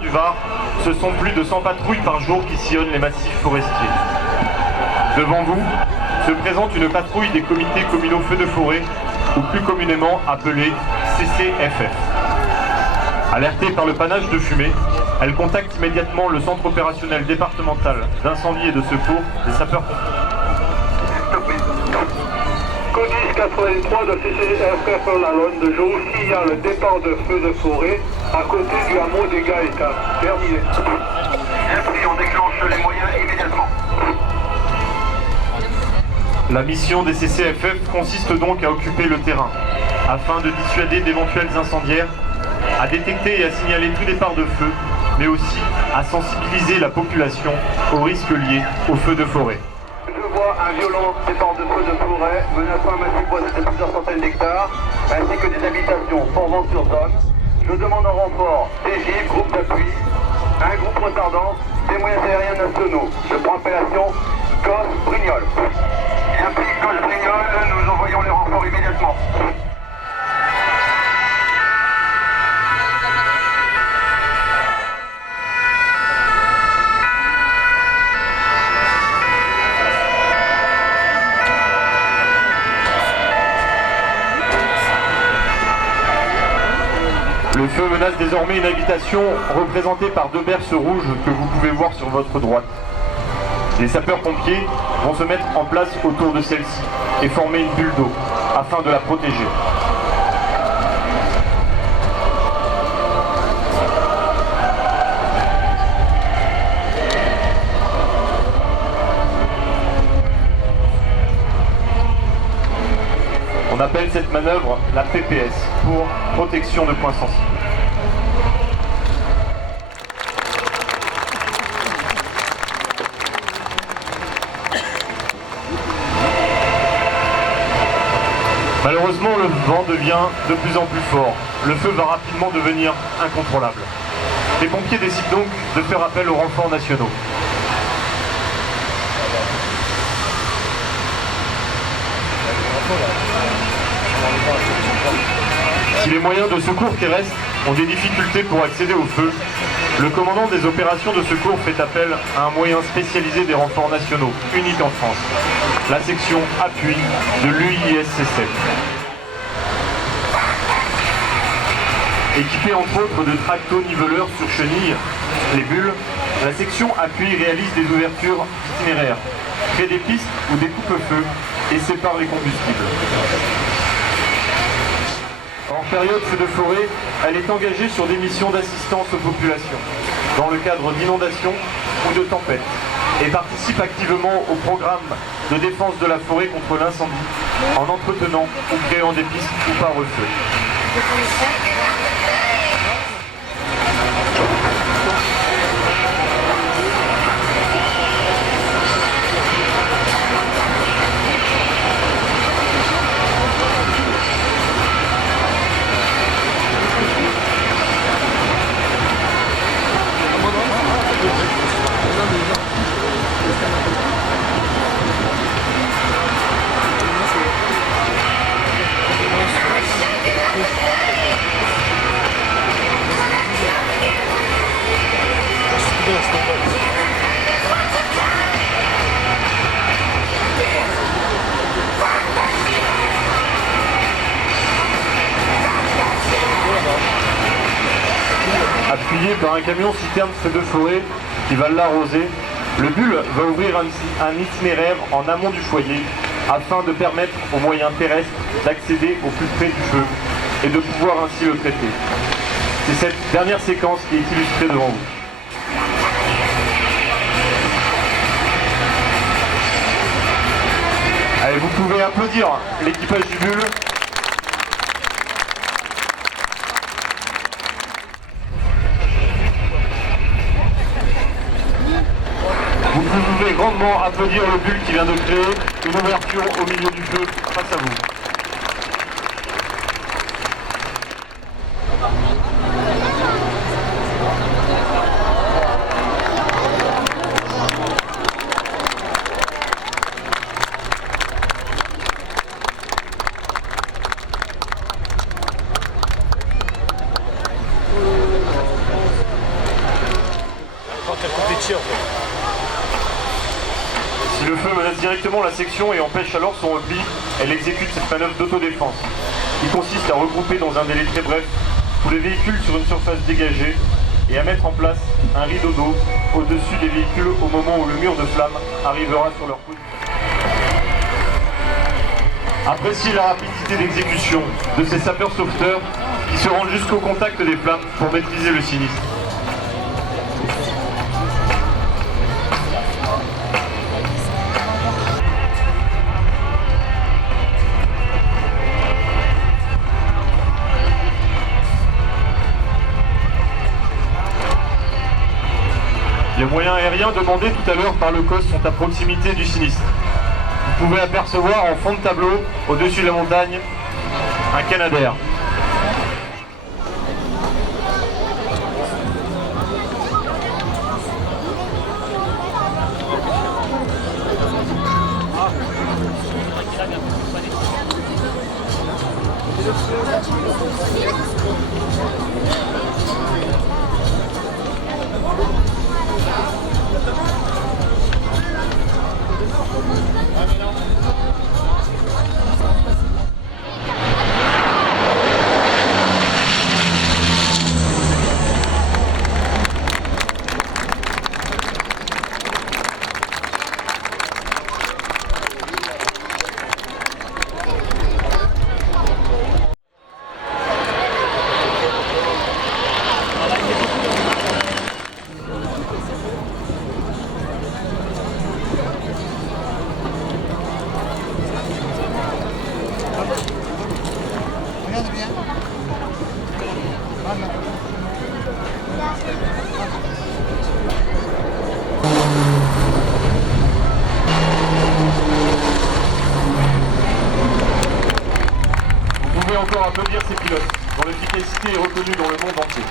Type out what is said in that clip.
Du Var, ce sont plus de 100 patrouilles par jour qui sillonnent les massifs forestiers. Devant vous se présente une patrouille des comités communaux feux de forêt, ou plus communément appelée CCFF. Alertée par le panache de fumée, elle contacte immédiatement le centre opérationnel départemental d'incendie et de secours des sapeurs-pompiers. Codis 83 de CCFF la Londe de jour signale le départ de feux de forêt à côté du hameau des Gaëtans. Terminé. Ainsi, on déclenche les moyens immédiatement. La mission des CCFF consiste donc à occuper le terrain, afin de dissuader d'éventuels incendiaires, à détecter et à signaler tout départ de feu, mais aussi à sensibiliser la population aux risques liés aux feux de forêt. Je vois un violent départ de feu de forêt menaçant un massif boisé de plusieurs centaines d'hectares, ainsi que des habitations formant sur zone. Je demande en renfort TJ, groupe d'appui, un groupe retardant, des moyens aériens nationaux. Je prends appellation Cos-Brignoles. J'implique Cos-Brignoles, nous envoyons les renforts immédiatement. Le feu menace désormais une habitation représentée par 2 berces rouges que vous pouvez voir sur votre droite. Les sapeurs-pompiers vont se mettre en place autour de celle-ci et former une bulle d'eau afin de la protéger. On appelle cette manœuvre la PPS, pour protection de points sensibles. Malheureusement, le vent devient de plus en plus fort. Le feu va rapidement devenir incontrôlable. Les pompiers décident donc de faire appel aux renforts nationaux. Si les moyens de secours terrestres ont des difficultés pour accéder au feu, le commandant des opérations de secours fait appel à un moyen spécialisé des renforts nationaux, unique en France, la section appui de l'UISCF. Équipée entre autres de tracto-niveleurs sur chenilles, les bulles, la section appui réalise des ouvertures itinéraires, crée des pistes ou des coupe-feux et sépare les combustibles. En période feu de forêt, elle est engagée sur des missions d'assistance aux populations, dans le cadre d'inondations ou de tempêtes, et participe activement au programme de défense de la forêt contre l'incendie, en entretenant ou créant des pistes ou pare-feu. Appuyé par un camion citerne feu de forêt qui va l'arroser, le bulle va ouvrir un itinéraire en amont du foyer afin de permettre aux moyens terrestres d'accéder au plus près du feu et de pouvoir ainsi le traiter. C'est cette dernière séquence qui est illustrée devant vous. Allez, vous pouvez applaudir l'équipage du bulle. Vous pouvez grandement applaudir le bulle qui vient de créer une ouverture au milieu du feu face à vous. succès en fait. Si le feu menace directement la section et empêche alors son repli, elle exécute cette manœuvre d'autodéfense, qui consiste à regrouper dans un délai très bref tous les véhicules sur une surface dégagée et à mettre en place un rideau d'eau au-dessus des véhicules au moment où le mur de flamme arrivera sur leur position. Appréciez la rapidité d'exécution de ces sapeurs-sauveteurs qui se rendent jusqu'au contact des flammes pour maîtriser le sinistre. Les moyens aériens demandés tout à l'heure par le COS sont à proximité du sinistre. Vous pouvez apercevoir en fond de tableau, au-dessus de la montagne, un Canadair. Vous pouvez encore applaudir ces pilotes, dont l'efficacité est reconnue dans le monde entier.